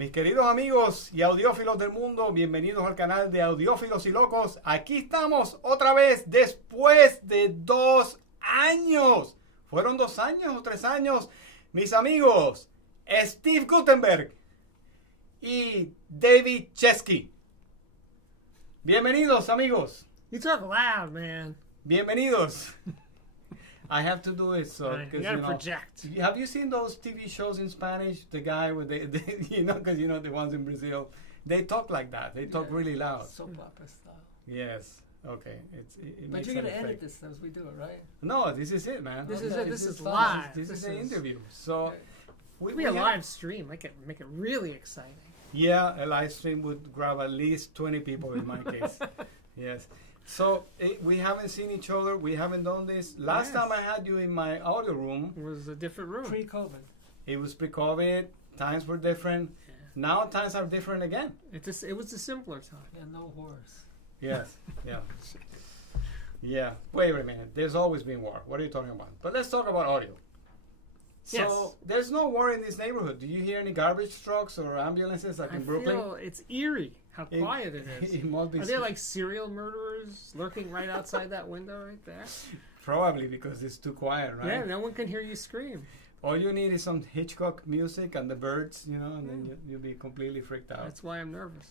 Mis queridos amigos y audiófilos del mundo, bienvenidos al canal de Audiófilos y Locos. Aquí estamos otra vez después de 2 años. ¿Fueron 2 años o 3 años? Mis amigos, Steve Gutenberg y David Chesky. Bienvenidos, amigos. You talk loud, man. Bienvenidos. I have to do it so You gotta project. Have you seen those TV shows in Spanish? The guy with the because the ones in Brazil, they talk like that. They talk really loud. Soap opera style. Yes. Okay. But you're gonna edit this as we do it, right? No, this is it, man. This is fun. live. This is an interview. So Okay. It'd be a live stream. Make it really exciting. Yeah, a live stream would grab at least 20 people in my case. Yes. So we haven't seen each other. We haven't done this. Last time I had you in my audio room, It was a different room. Pre-COVID. it was pre-COVID. Times were different. Yeah. Now times are different again. It was a simpler time. Yeah, no horse. Yes. Yeah. Yeah. Wait a minute. There's always been war. What are you talking about? But let's talk about audio. So Yes. there's no war in this neighborhood. Do you hear any garbage trucks or ambulances like I in Brooklyn? feel it's eerie how It- quiet it is. It must be Are there like serial murderers lurking right outside that window right there? probably because it's too quiet, right? Yeah, no one can hear you scream. All you need is some Hitchcock music and the birds, and then you'll be completely freaked out. That's why I'm nervous.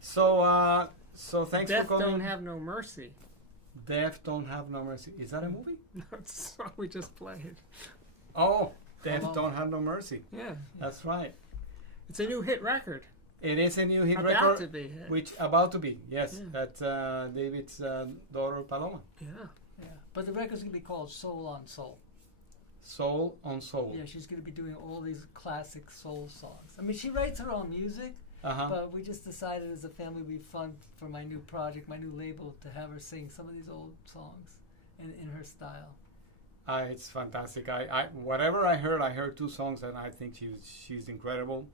So thanks Death for coming. don't have no mercy. Death don't have no mercy. Is that a movie? That's the song we just played. Oh, Death Hello. don't have no mercy. Yeah, That's right. it's a new hit record. It is a new hit About record, to be hit. which about to be. Yes, Yeah. that's David's daughter Paloma. Yeah. Yeah. But the record's gonna be called Soul on Soul. Soul on soul. Yeah, she's gonna be doing all these classic soul songs. I mean, she writes her own music, Uh-huh. but we just decided as a family it'd be fun for my new project, my new label, to have her sing some of these old songs in her style. It's fantastic. I whatever I heard 2 songs, and I think she's incredible.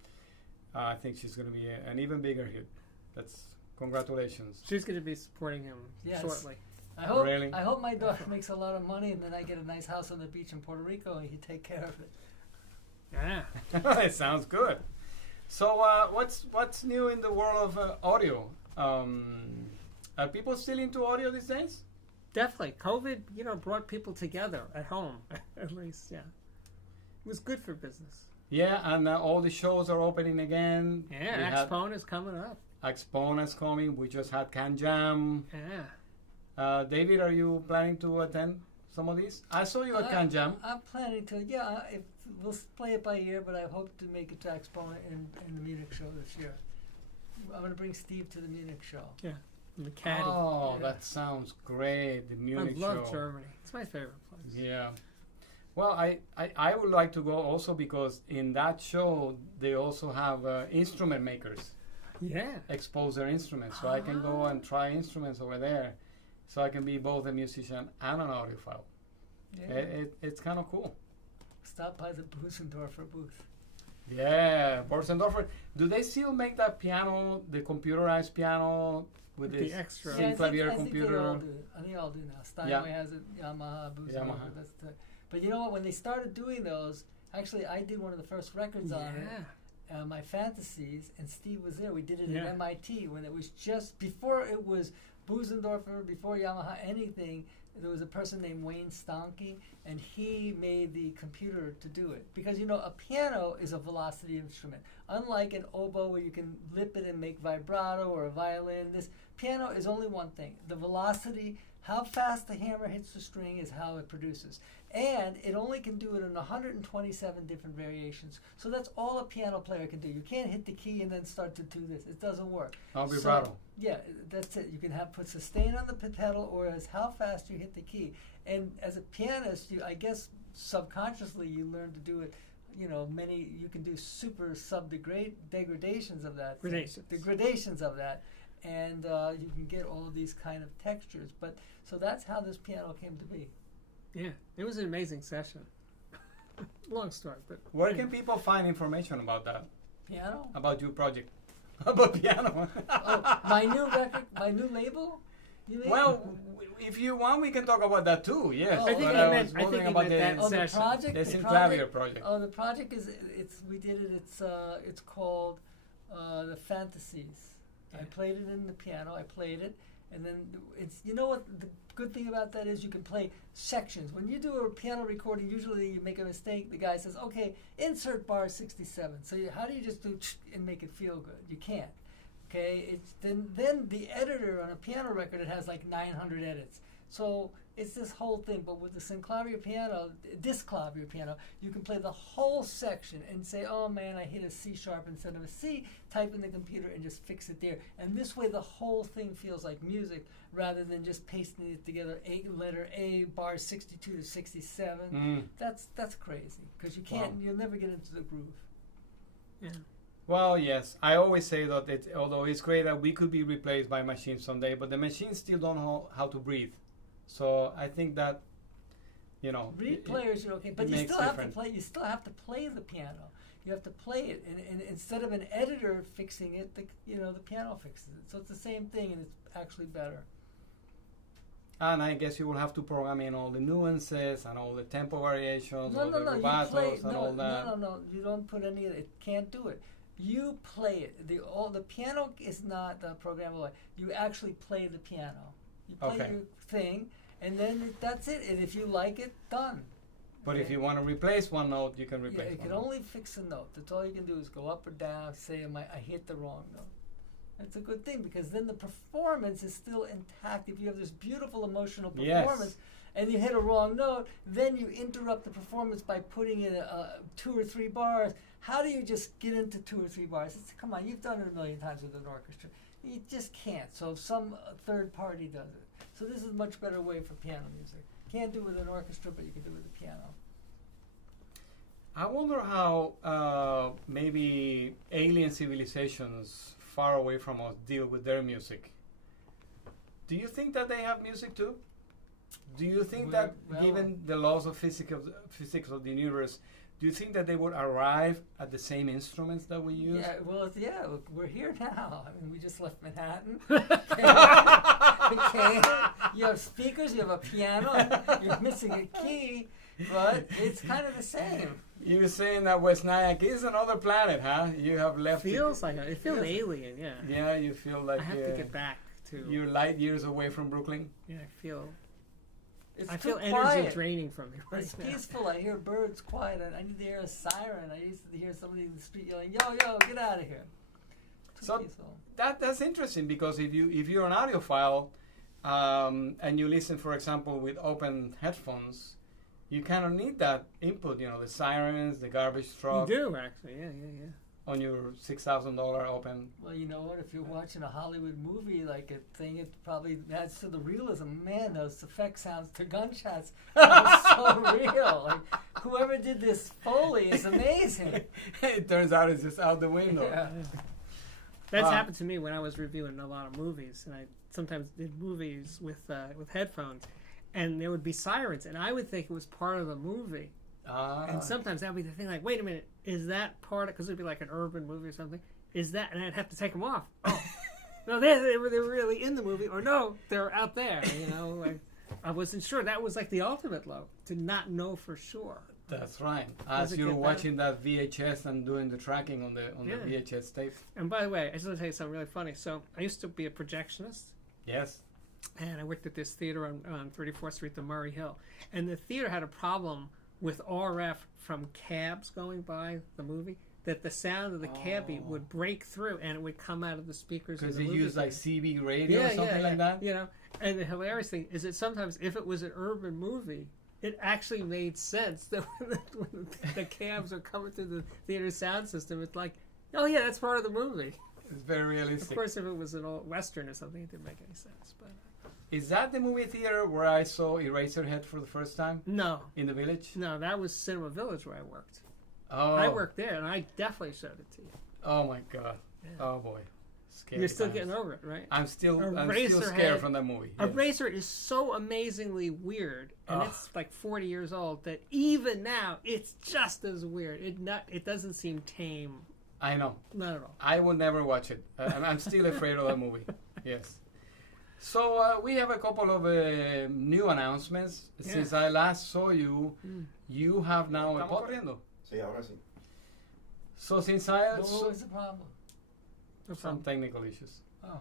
I think she's going to be an even bigger hit. That's congratulations. She's going to be supporting him Yes. shortly. Really? I hope my daughter makes a lot of money, and then I get a nice house on the beach in Puerto Rico, and you take care of it. Yeah. It sounds good. So what's new in the world of audio? Are people still into audio these days? Definitely. COVID, brought people together at home, at least, yeah. It was good for business. Yeah, and all the shows are opening again. Yeah, We had Expone is coming up. Expona's coming. We just had Can Jam. Yeah. David, are you planning to attend some of these? I saw you at Can Jam. I'm planning to, if we'll play it by ear, but I hope to make it to Exponent in the Munich show this year. I'm going to bring Steve to the Munich show. Yeah. The caddy. Oh, Yeah. that sounds great. The Munich I love show. Germany. It's my favorite place. Yeah. Well, I would like to go also because in that show they also have instrument makers Yeah. expose their instruments. So I can go and try instruments over there. So I can be both a musician and an audiophile. Yeah. It's kind of cool. Stop by the Busendorfer booth. Yeah, Borsendorfer. Do they still make that piano, the computerized piano with The this extra. sync clavier I think computer? they all do. I think they all do now. Steinway has it, Yamaha, Busendorfer. Yamaha. But you know what? When they started doing those, actually, I did one of the first records on it. Yeah. My Fantasies, and Steve was there. We did it Yeah. at MIT when it was just before it was Busendorfer, before Yamaha, anything. There was a person named Wayne Stonke, and he made the computer to do it. Because, a piano is a velocity instrument. Unlike an oboe where you can lip it and make vibrato, or a violin, this piano is only one thing. The velocity, how fast the hammer hits the string is how it produces. And it only can do it in 127 different variations. So that's all a piano player can do. You can't hit the key and then start to do this. It doesn't work. I'll be vibrato. Yeah, that's it. You can put sustain on the pedal, or as how fast you hit the key. And as a pianist, I guess subconsciously you learn to do it. You can do super degradations of that. Gradations. The gradations of that. And you can get all of these kind of textures. So that's how this piano came to be. Yeah. It was an amazing session. Long story, but Where can people find information about that? Piano? About your project? About piano? Oh, my new record, my new label? Well, if you want, we can talk about that too. Yes. Oh, I think But he I meant, was I think wondering he about meant that the session. project. the the Synclavier project. Oh, the project is we did it. It's called the Fantasies. I played it in the piano. I played it, and then it's what the good thing about that is you can play sections. When you do a piano recording, usually you make a mistake. The guy says, "Okay, insert bar 67." So how do you just do and make it feel good? You can't. Okay, it's then the editor on a piano record, it has like 900 edits. So it's this whole thing. But with the Synclavier piano, Disclavier piano, you can play the whole section and say, "Oh man, I hit a C sharp instead of a C." Type in the computer and just fix it there. And this way, the whole thing feels like music rather than just pasting it together. Letter A, bar 62 to 67. That's crazy because you can't. Wow. You'll never get into the groove. Yeah. Well, yes. I always say that although it's great that we could be replaced by machines someday, but the machines still don't know how to breathe. So I think that, Reed players are okay, but it you makes still have to different. play. You still have to play the piano. You have to play it, and instead of an editor fixing it, the piano fixes it. So it's the same thing, and it's actually better. And I guess you will have to program in all the nuances and all the tempo variations, No, all no, the no. You rubatos play. and No, all that. no. You don't put any of it. It can't do it. You play it. The piano is not programmable. You actually play the piano. You play Okay. your thing, and then that's it. And if you like it, done. But Okay. if you want to replace one note, you can Yeah, replace you one can note. only fix a note. That's all you can do is go up or down, say, I hit the wrong note. That's a good thing because then the performance is still intact. If you have this beautiful emotional performance and you hit a wrong note, then you interrupt the performance by putting in 2 or 3 bars. How do you just get into 2 or 3 bars? Come on, you've done it a million times with an orchestra. You just can't. So some third party does it. So this is a much better way for piano music. Can't do it with an orchestra, but you can do it with the piano. I wonder how maybe alien civilizations far away from us deal with their music. Do you think that they have music too? Do you think that, given the laws of physics of the universe, do you think that they would arrive at the same instruments that we use? Yeah, look, we're here now. I mean, we just left Manhattan. Okay, you have speakers, you have a piano, you're missing a key, but it's kind of the same. You're saying that West Nyack is another planet, huh? You have left. Feels like it feels alien, yeah. Yeah, you feel like I have to get back to. you're light years away from Brooklyn. Yeah, I feel Too energy quiet. draining from me right It's now. peaceful. I hear birds quiet. I need to hear a siren. I used to hear somebody in the street yelling, "Yo, get out of here!" Too peaceful. That's interesting because if you're an audiophile and you listen, for example, with open headphones, you kind of need that input. The sirens, the garbage You truck do actually, yeah. on your $6,000 open. Well, you know what? If you're watching a Hollywood movie like a thing, it probably adds to the realism. Man, those effect sounds to gunshots are so real. Like whoever did this Foley is amazing. It turns out it's just out the window. Yeah. That's Wow. happened to me when I was reviewing a lot of movies, and I sometimes did movies with headphones, and there would be sirens, and I would think it was part of the movie. And sometimes that would be the thing, like, wait a minute, is that part of, because it would be like an urban movie or something, is that, and I'd have to take them off. Oh, no, they were really in the movie, or no, they're out there, like, I wasn't sure. That was like the ultimate low, to not know for sure. That's right. Does As it you're get watching that VHS and doing the tracking on the Yeah. VHS tape. And by the way, I just want to tell you something really funny. So I used to be a projectionist, Yes. and I worked at this theater on 34th Street, the Murray Hill. And the theater had a problem with RF from cabs going by the movie, that the sound of the cabbie would break through and it would come out of the speakers. Because of the they movie use like theater. CB radio or something like that. And the hilarious thing is that sometimes if it was an urban movie, it actually made sense that when the cabs are coming through the theater sound system, it's like, oh yeah, that's part of the movie. It's very realistic. Of course, if it was an old Western or something, it didn't make any sense. But Is that the movie theater where I saw Eraserhead for the first time? no, In the Village? no, that was Cinema Village where I worked. Oh. I worked there, and I definitely showed it to you. Oh my God. Yeah. Oh boy. Scary You're still times. getting over it, right? I'm still Eraserhead- scared from that movie. Yes. Eraser is so amazingly weird, and Ugh. it's like 40 years old, that even now it's just as weird. It doesn't seem tame, I know. not at all. I will never watch it. I'm still afraid of that movie. Yes. So we have a couple of new announcements. Yeah. Since I last saw you, you have now a podcast. Sí, ahora sí. So since I What was the problem? some technical issues. Oh.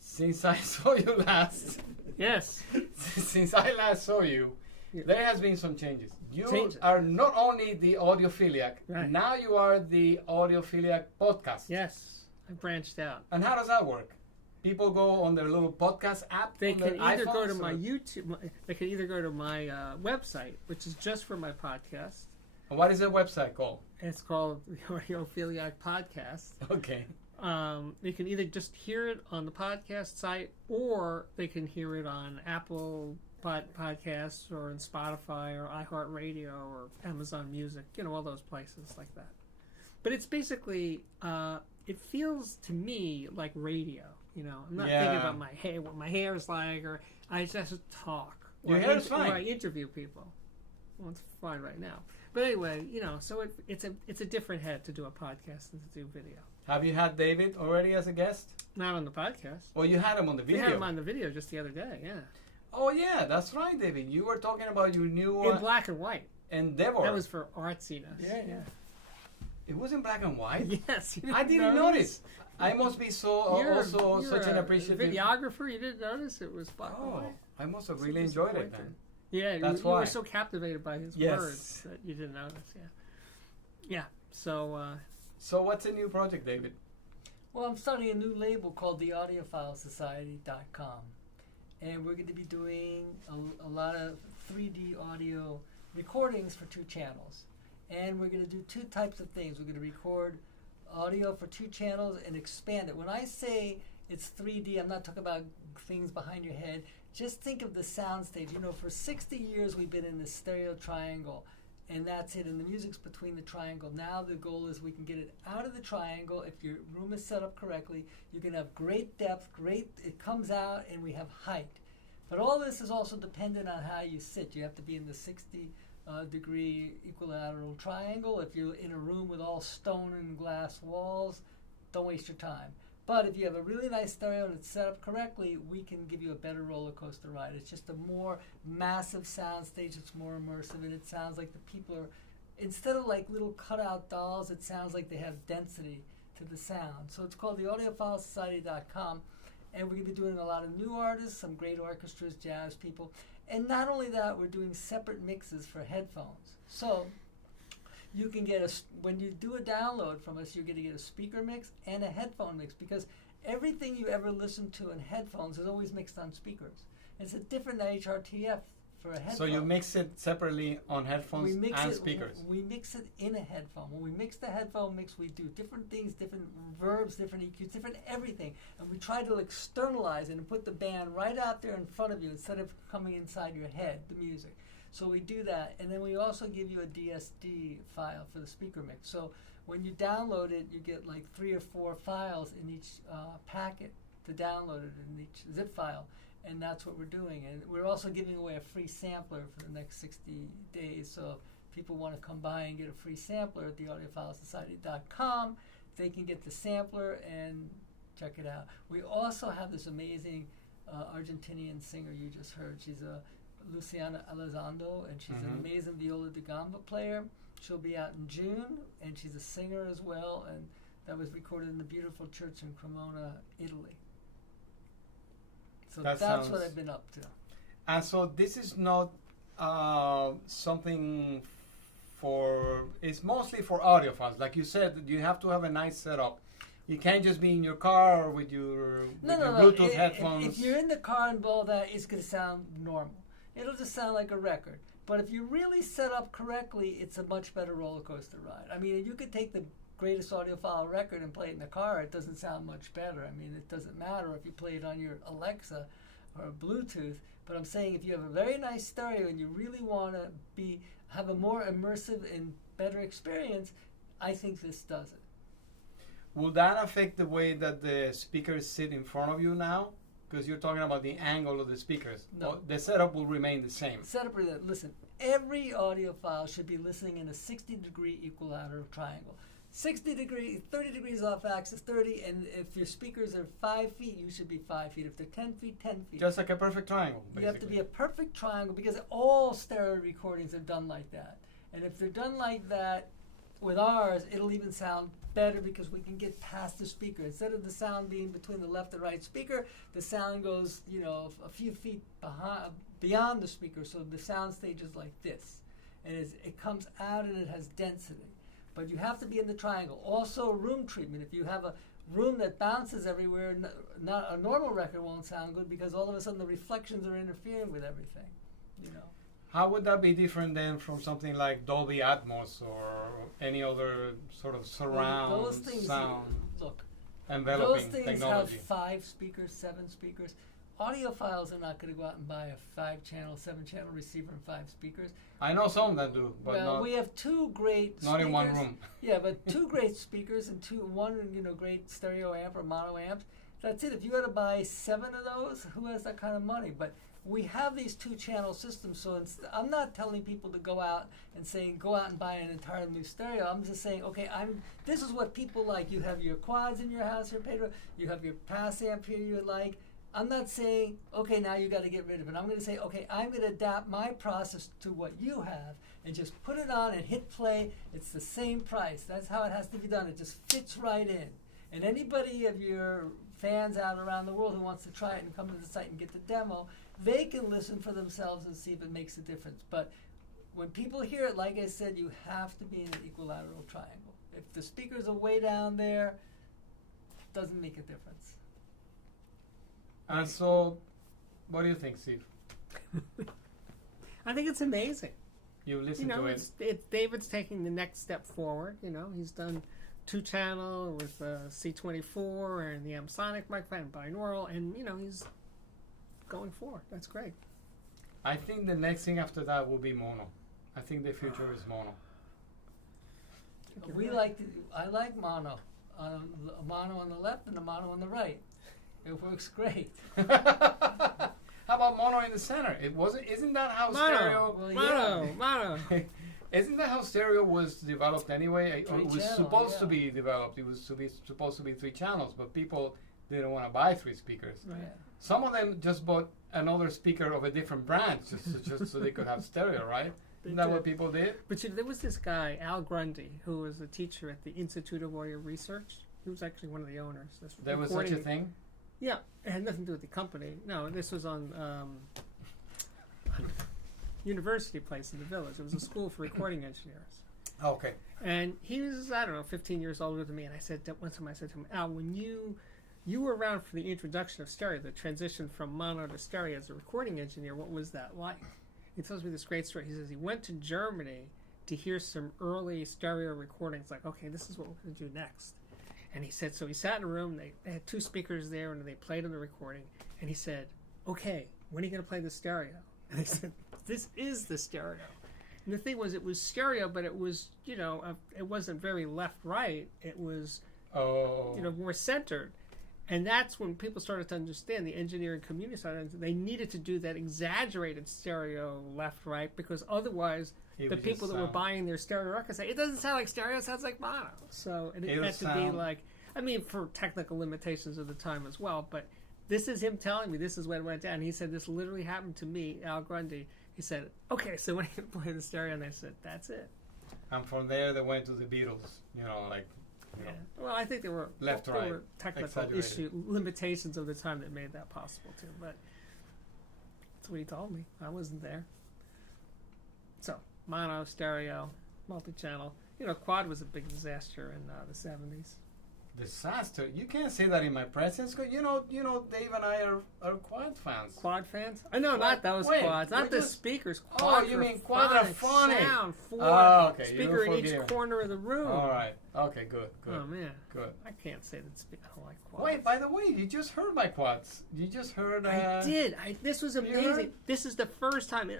Since I saw you last, Yes. since I last saw you, Yeah. there has been some changes. You Changes. are not only the audiophiliac, Right. now you are the audiophiliac podcast. Yes. I branched out. And how does that work? People go on their little podcast app. They on can their either go iPhones to my or- YouTube. They can either go to my website, which is just for my podcast. And what is the website called? It's called the Audiophiliac Podcast. Okay. You can either just hear it on the podcast site, or they can hear it on Apple Podcasts, or in Spotify, or iHeartRadio, or Amazon Music. You know, all those places like that. But it's basically, it feels to me like radio. You know, I'm not thinking about my hair, what my hair is like, or I just talk. Your hair is fine. Or I interview people. Well, it's fine right now. But anyway, you know, so it's a different head to do a podcast than to do video. Have you had David already as a guest? Not on the podcast. Well, you had him on the We video. had him on the video just the other day, yeah. Oh, yeah, that's right, David. You were talking about your new In black and white. endeavor. That was for artsiness. Yeah. It was in black and white? Yes. You I didn't notice. I must be so You're such an a appreciative videographer. You didn't notice it was black and Oh, white. I must have So really enjoyed it disappointed. then. Yeah, That's you why. were so captivated by his Yes. words that you didn't notice. Yeah. So So what's a new project, David? Well, I'm starting a new label called the Audiophile Society.com. And we're going to be doing a lot of 3D audio recordings for 2 channels. And we're going to do 2 types of things. We're going to record audio for 2 channels and expand it. When I say it's 3D, I'm not talking about things behind your head. Just think of the sound stage. You know, for 60 years we've been in this stereo triangle, and that's it. And the music's between the triangle. Now the goal is we can get it out of the triangle. If your room is set up correctly, you can have great depth, it comes out, and we have height. But all this is also dependent on how you sit. You have to be in the 60 degree equilateral triangle. If you're in a room with all stone and glass walls, don't waste your time. But if you have a really nice stereo and it's set up correctly, we can give you a better roller coaster ride. It's just a more massive sound stage. It's more immersive, and it sounds like the people are, instead of like little cutout dolls, it sounds like they have density to the sound. So it's called the AudioPhileSociety.com, and we're going to be doing a lot of new artists, some great orchestras, jazz people. And not only that, we're doing separate mixes for headphones. So you can get when you do a download from us, you're going to get a speaker mix and a headphone mix, because everything you ever listen to in headphones is always mixed on speakers. It's a different HRTF for a headphone. So you mix it separately on headphones and speakers. We mix it in a headphone. When we mix the headphone mix, we do different things, different verbs, different EQs, different everything. And we try to externalize it and put the band right out there in front of you instead of coming inside your head, the music. So we do that, and then we also give you a DSD file for the speaker mix. So when you download it, you get like 3 or 4 files in each packet to download it in each zip file, and that's what we're doing. And we're also giving away a free sampler for the next 60 days. So if people want to come by and get a free sampler at the AudioPhileSociety.com, they can get the sampler and check it out. We also have this amazing Argentinian singer you just heard. She's a Luciana Elizondo, and she's an amazing viola da gamba player. She'll be out in June, and she's a singer as well, and that was recorded in the beautiful church in Cremona, Italy. So that's what I've been up to. And so this is not something it's mostly for audiophiles. Like you said, you have to have a nice setup. You can't just be in your car or with your Bluetooth headphones. If you're in the car and all that, it's going to sound normal. It'll just sound like a record. But if you really set up correctly, it's a much better roller coaster ride. I mean, you could take the greatest audiophile record and play it in the car. It doesn't sound much better. I mean, it doesn't matter if you play it on your Alexa or Bluetooth. But I'm saying if you have a very nice stereo and you really want to have a more immersive and better experience, I think this does it. Will that affect the way that the speakers sit in front of you now? Because you're talking about the angle of the speakers. No. Well, the setup will remain the same. Listen, every audiophile should be listening in a 60-degree equilateral triangle. 60 degrees, 30 degrees off axis, 30, and if your speakers are 5 feet, you should be 5 feet. If they're 10 feet, 10 feet. Just like a perfect triangle, basically. You have to be a perfect triangle because all stereo recordings are done like that. And if they're done like that, with ours, it'll even sound better because we can get past the speaker. Instead of the sound being between the left and right speaker, the sound goes, a few feet beyond the speaker, so the sound stage is like this. And it comes out and it has density. But you have to be in the triangle. Also, room treatment. If you have a room that bounces everywhere, not a normal record won't sound good because all of a sudden the reflections are interfering with everything, How would that be different then from something like Dolby Atmos or any other sort of surround those things, sound look, enveloping those things technology? have 5 speakers, 7 speakers. Audiophiles are not going to go out and buy a 5-channel, 7-channel receiver and 5 speakers. I know some that do, but well, we have 2 great not speakers. in one room. Yeah, but 2 great speakers and one great stereo amp or mono amps. That's it. If you had to buy 7 of those, who has that kind of money? But we have these 2-channel systems, so I'm not telling people to go out and go out and buy an entirely new stereo. I'm just saying, okay, this is what people like. You have your quads in your house here, Pedro. You have your pass amp here you like. I'm not saying, okay, now you got to get rid of it. I'm going to say, okay, I'm going to adapt my process to what you have and just put it on and hit play. It's the same price. That's how it has to be done. It just fits right in. And anybody of your fans out around the world who wants to try it and come to the site and get the demo, they can listen for themselves and see if it makes a difference. But when people hear it, like I said, you have to be in an equilateral triangle. If the speakers are way down there, it doesn't make a difference. And so, what do you think, Steve? I think it's amazing. You listen to it. David's taking the next step forward. He's done 2-channel with C24 and the M-Sonic microphone, binaural, and he's going forward. That's great. I think the next thing after that will be mono. I think the future is mono. I like mono. A mono on the left and a mono on the right. It works great. How about mono in the center? Isn't that how stereo? Mono. Isn't that how stereo was developed anyway? It was supposed to be developed. It was supposed to be 3 channels, but people didn't want to buy 3 speakers. Right. Some of them just bought another speaker of a different brand just so they could have stereo, right? Isn't that what people did? But there was this guy, Al Grundy, who was a teacher at the Institute of Audio Research. He was actually one of the owners. There was such a thing? Yeah, it had nothing to do with the company. No, this was on University Place in the Village. It was a school for recording engineers. Okay. And he was, 15 years older than me. And one time I said to him, Al, when you were around for the introduction of stereo, the transition from mono to stereo as a recording engineer, what was that like? He tells me this great story. He says he went to Germany to hear some early stereo recordings, like, okay, this is what we're going to do next. And he said, so he sat in a room, they had 2 speakers there, and they played on the recording. And he said, okay, when are you going to play the stereo? And they said, this is the stereo. And the thing was, it was stereo, but it was, it wasn't very left-right. It was, more centered. And that's when people started to understand, the engineering community started, they needed to do that exaggerated stereo left-right, because otherwise the people that were buying their stereo records say, it doesn't sound like stereo, it sounds like mono. So it had to be like, for technical limitations of the time as well, but this is him telling me this is when it went down. He said, this literally happened to me, Al Grundy. He said, okay, so when are you going to play the stereo? And I said, that's it. And from there they went to the Beatles, Well, I think there were technical limitations of the time that made that possible too. But that's what he told me. I wasn't there. So mono, stereo, multi-channel. Quad was a big disaster in the 70s. Disaster? You can't say that in my presence. Cause Dave and I are quad fans. Quad fans? I know, not those quads, not the speakers. Quads you mean quadraphonic? Sound, 4 okay. speaker in each corner of the room. All right. Okay. Good. Oh man. Good. I can't say that. I don't like quads. Wait. By the way, you just heard my quads. You just heard. I did. This was amazing. This is the first time.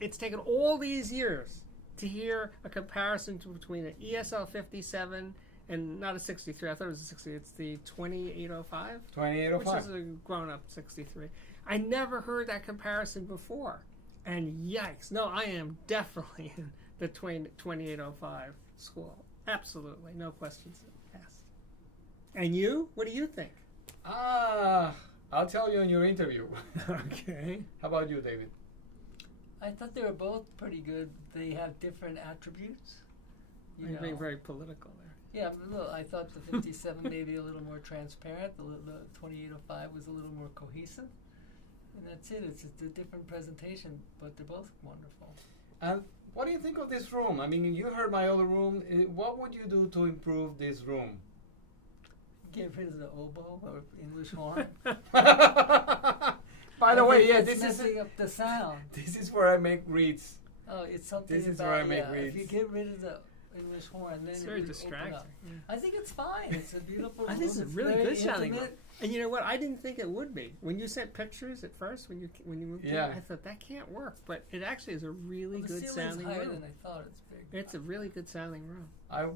It's taken all these years to hear a comparison between an ESL 57. And not a 63. I thought it was a 60. It's the 2805. 2805. Which is a grown-up 63. I never heard that comparison before. And yikes. No, I am definitely in the 2805 school. Absolutely, no questions asked. And you? What do you think? I'll tell you in your interview. Okay. How about you, David? I thought they were both pretty good. They have different attributes. You're being very political there. Yeah, look, I thought the 57 maybe a little more transparent. The 2805 was a little more cohesive. And that's it. It's a different presentation, but they're both wonderful. And what do you think of this room? I mean, you heard my other room. What would you do to improve this room? Get rid of the oboe or English horn. By the way, yeah, this is messing up the sound. This is where I make reeds. Oh, it's something This is about where I make reeds. if you get rid of the English horn, then It's it very would distracting. open up. Yeah. I think it's fine. It's a beautiful room. I think it's a It's really very good sounding room. intimate. And you know what? I didn't think it would be. When you sent pictures at first, when you moved in, I thought that can't work. But it actually is a really good The sounding ceiling's higher room. than I thought. It's big. It's a really good sounding room.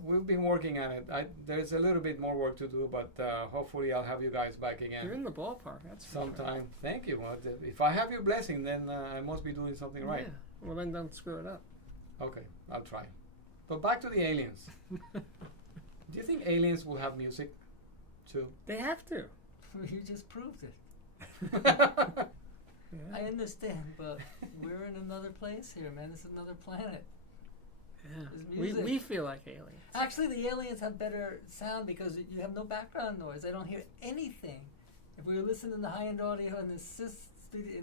We've been working on it. There's a little bit more work to do, but hopefully I'll have you guys back again. You're in the ballpark. That's for sometime. Thank you. Well, if I have your blessing, then I must be doing something right. Yeah. Well, then don't screw it up. Okay, I'll try. But back to the aliens. Do you think aliens will have music too? They have to. You just proved it. Yeah. I understand, but we're in another place here, man. This is another planet. Yeah. We feel like aliens. Actually, the aliens have better sound because you have no background noise. I don't hear anything. If we were listening to high-end audio in the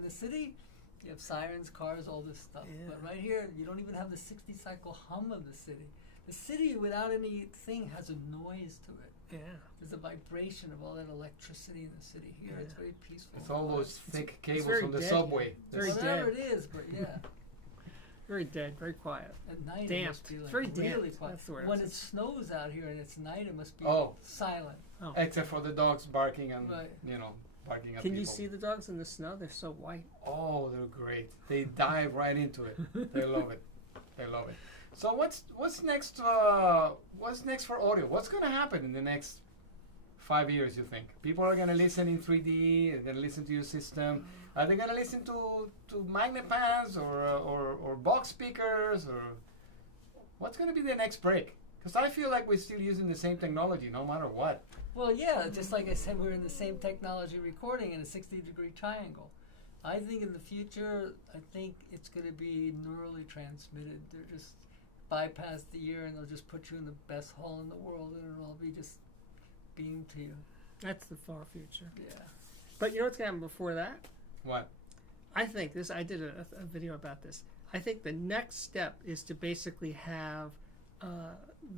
city, you have sirens, cars, all this stuff. Yeah. But right here, you don't even have the 60-cycle hum of the city. The city, without anything, has a noise to it. Yeah. There's a vibration of all that electricity in the city here. Yeah. It's very peaceful. It's all those thick cables very from the dead. subway. Very Whatever dead. it is, but yeah. Very dead, very quiet. At night it Damped. must be like Very really damped. quiet. That's the word. When it snows out here and it's night, it must be silent. Oh. Except for the dogs barking and, Right. barking at Can people. you see the dogs in the snow? They're so white. Oh, they're great. They dive right into it. They love it. They love it. So what's next? What's next for audio? What's going to happen in the next 5 years? You think people are going to listen in 3D? They're going to listen to your system. Are they going to listen to magnet pads or box speakers, or what's going to be the next break? Because I feel like we're still using the same technology no matter what. Well, yeah, just like I said, we're in the same technology recording in a 60-degree triangle. I think in the future, I think it's going to be neurally transmitted. They're just bypass the ear and they'll just put you in the best hall in the world and it'll all be just beamed to you. That's the far future. Yeah. But you know what's going to happen before that? What? I think this, I did a video about this. I think the next step is to basically have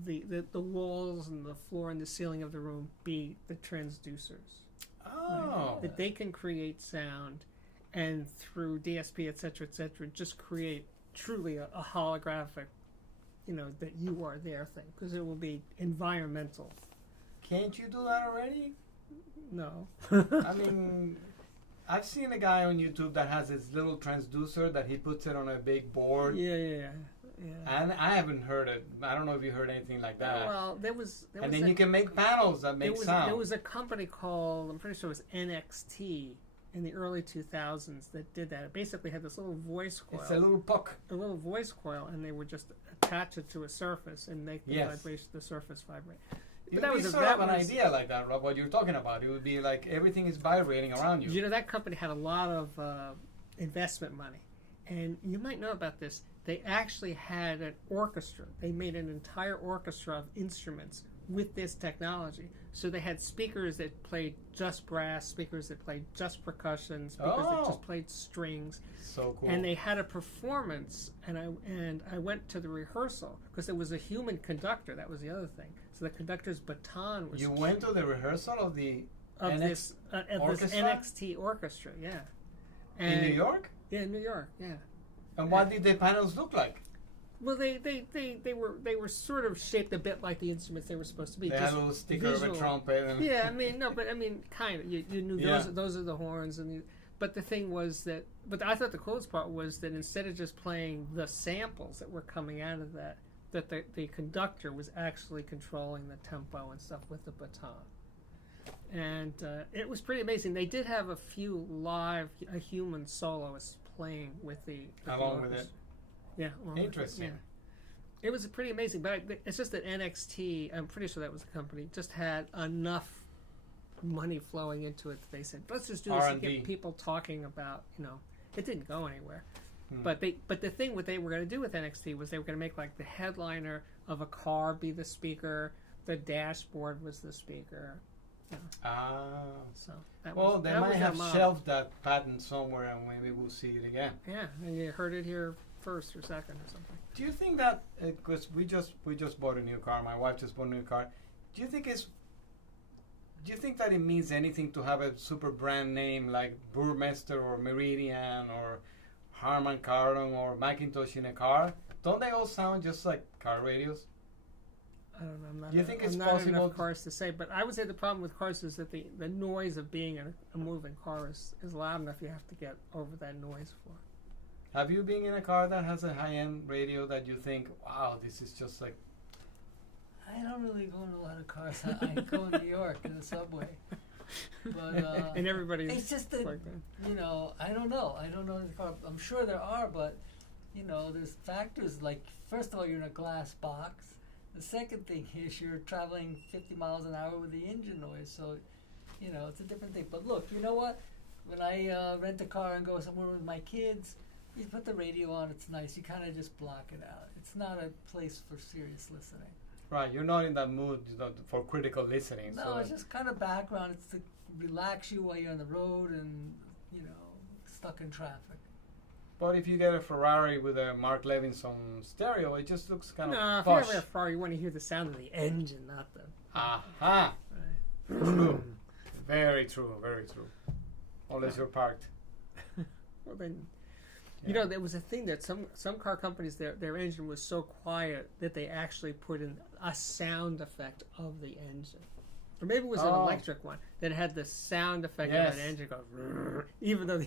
the walls and the floor and the ceiling of the room be the transducers. Oh. Right? That they can create sound and through DSP, et cetera, just create truly a holographic, that you are there thing. Because it will be environmental. Can't you do that already? No. I mean, I've seen a guy on YouTube that has this little transducer that he puts it on a big board. Yeah. And I haven't heard it. I don't know if you heard anything like that. Well, there was and then you can make panels that make sound. There was a company called, I'm pretty sure it was NXT, in the early 2000s that did that. It basically had this little voice coil. It's a little puck. A little voice coil, and they would just attach it to a surface and make the surface vibrate. But that was sort of an idea like that, Rob, what you're talking about. It would be like everything is vibrating around you. That company had a lot of investment money. And you might know about this. They actually had an orchestra. They made an entire orchestra of instruments with this technology. So they had speakers that played just brass, speakers that played just percussion, speakers that just played strings. So cool. And they had a performance, and I went to the rehearsal because there was a human conductor. That was the other thing. So the conductor's baton was. You went to the rehearsal of this NXT orchestra, yeah. And in New York? Yeah, in New York, yeah. And what did the panels look like? Well, they were sort of shaped a bit like the instruments they were supposed to be. They had a little sticker of a trumpet. And yeah, kind of. You knew those are the horns, but the thing was that. But I thought the coolest part was that instead of just playing the samples that were coming out of that the conductor was actually controlling the tempo and stuff with the baton. And it was pretty amazing. They did have a few a human soloist playing with the along with it. Yeah. Interesting. It was pretty amazing, but it's just that NXT, I'm pretty sure that was the company, just had enough money flowing into it that they said, let's just do this and get people talking about, it didn't go anywhere. But the thing what they were going to do with NXT was they were going to make like the headliner of a car be the speaker, the dashboard was the speaker. So they might have shelved that patent somewhere, and maybe we'll see it again. Yeah, and you heard it here first or second or something. Do you think that because we just bought a new car, my wife just bought a new car. Do you think that it means anything to have a super brand name like Burmester or Meridian or Harman Kardon or Macintosh in a car? Don't they all sound just like car radios? I don't know. Do you think it's not possible? Enough cars to say, but I would say the problem with cars is that the noise of being in a moving car is loud enough. You have to get over that noise for. Have you been in a car that has a high-end radio that you think, wow, this is just like... I don't really go in a lot of cars. I go in New York in the subway. But and everybody's it's just that, like that. I don't know. I don't know in the car. I'm sure there are, but, there's factors like, first of all, you're in a glass box. The second thing is you're traveling 50 miles an hour with the engine noise. So, it's a different thing. But look, you know what? When I rent a car and go somewhere with my kids, you put the radio on, it's nice. You kind of just block it out. It's not a place for serious listening. Right, you're not in that mood for critical listening. No, so it's just kind of background. It's to relax you while you're on the road and, stuck in traffic. But if you get a Ferrari with a Mark Levinson stereo, it just looks kind of No, posh. if you have a Ferrari, you want to hear the sound of the engine, not the... Aha! Right. True. Very true, very true. Unless you're parked. Well, then... there was a thing that some car companies, their engine was so quiet that they actually put in a sound effect of the engine. Or maybe it was an electric one that had the sound effect of an engine go, even though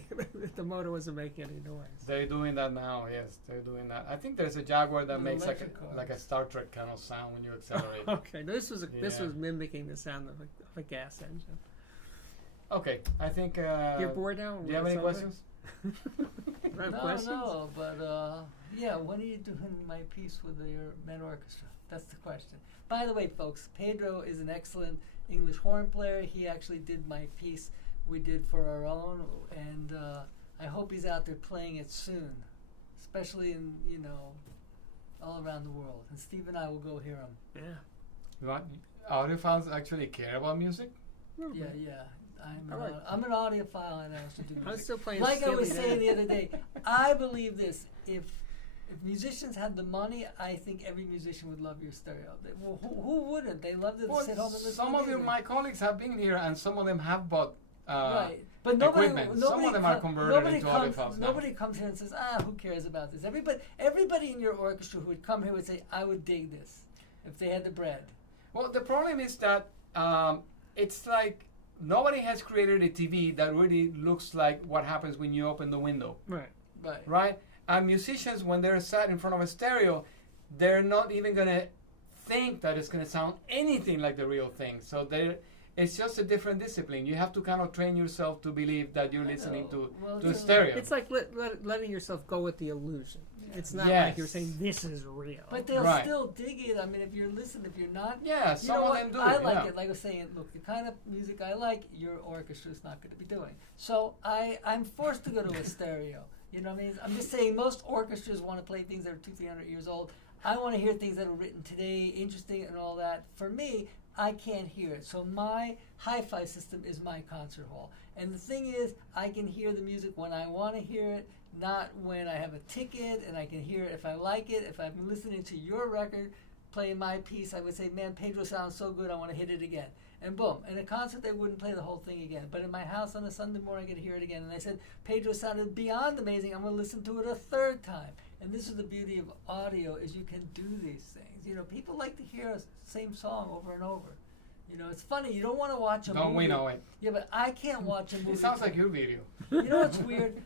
the motor wasn't making any noise. They're doing that now, yes, they're doing that. I think there's a Jaguar that makes like a Star Trek kind of sound when you accelerate. Okay, this was mimicking the sound of a gas engine. Okay, I think... You're bored now? Do you have any questions? No, but when are you doing my piece with your Met Orchestra? That's the question. By the way, folks, Pedro is an excellent English horn player. He actually did my piece we did for our own, and I hope he's out there playing it soon, especially in, all around the world. And Steve and I will go hear him. Yeah. Audiophiles actually care about music? Yeah. I'm an audiophile, and I also do music. I'm still playing. Like I was saying the other day, I believe this: if musicians had the money, I think every musician would love your stereo. Who wouldn't? They love to sit home and listen. Some of my colleagues have been here, and some of them have bought right. But equipment. Some of them are converted into audiophiles now. Nobody comes here and says, who cares about this? Everybody in your orchestra who would come here would say, I would dig this if they had the bread. Well, the problem is that it's like nobody has created a TV that really looks like what happens when you open the window. Right? And musicians, when they're sat in front of a stereo, they're not even going to think that it's going to sound anything like the real thing. So it's just a different discipline. You have to kind of train yourself to believe that you're listening to a stereo. It's like letting yourself go with the illusion. Yeah. It's not like you're saying this is real. But they'll still dig it. I mean, if you're listening, if you're not... Yeah, some of them do. I like it. Like I was saying, look, the kind of music I like, your orchestra is not going to be doing. So I'm forced to go to a stereo. You know what I mean? I'm just saying most orchestras want to play things that are 200-300 years old. I want to hear things that are written today, interesting and all that. For me, I can't hear it. So my hi-fi system is my concert hall. And the thing is, I can hear the music when I want to hear it, not when I have a ticket, and I can hear it if I like it. If I'm listening to your record, playing my piece, I would say, man, Pedro sounds so good, I want to hit it again. And boom. In a concert, they wouldn't play the whole thing again. But in my house on a Sunday morning, I get to hear it again. And I said, Pedro sounded beyond amazing. I'm going to listen to it a third time. And this is the beauty of audio, is you can do these things. You know, people like to hear a same song over and over. You know, it's funny. You don't want to watch a movie. Don't we know it? Yeah, but I can't watch a movie. It sounds like your video. You know what's weird?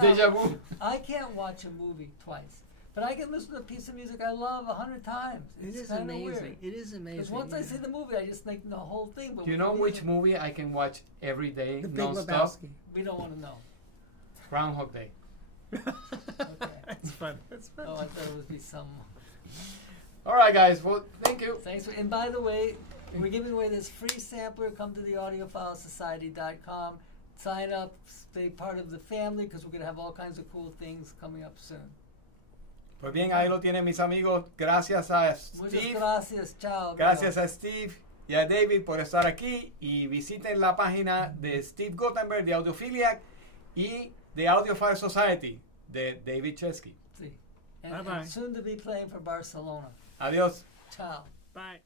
Deja vu. I can't watch a movie twice. But I can listen to a piece of music I love 100 times. It's kind of weird. It is amazing. Because once I see the movie, I just think the whole thing. But do you know which movie I can watch every day, The Big non-stop? Lebowski. We don't want to know. Groundhog Day. Okay. That's fun. That's fun. Oh, I thought it would be some All right, guys. Well, thank you. Thanks. And by the way, we're giving away this free sampler. Come to the audiophilesociety.com. Sign up. Stay part of the family because we're going to have all kinds of cool things coming up soon. Pues bien, ahí lo tienen mis amigos. Gracias a Muchas Steve. gracias. Chao. Gracias a Steve y a David por estar aquí. Y visiten la página de Steve Gutenberg de Audiophiliac y de Audiophile Society de David Chesky. Sí. Bye-bye. And soon to be playing for Barcelona. Adiós. Ciao. Bye.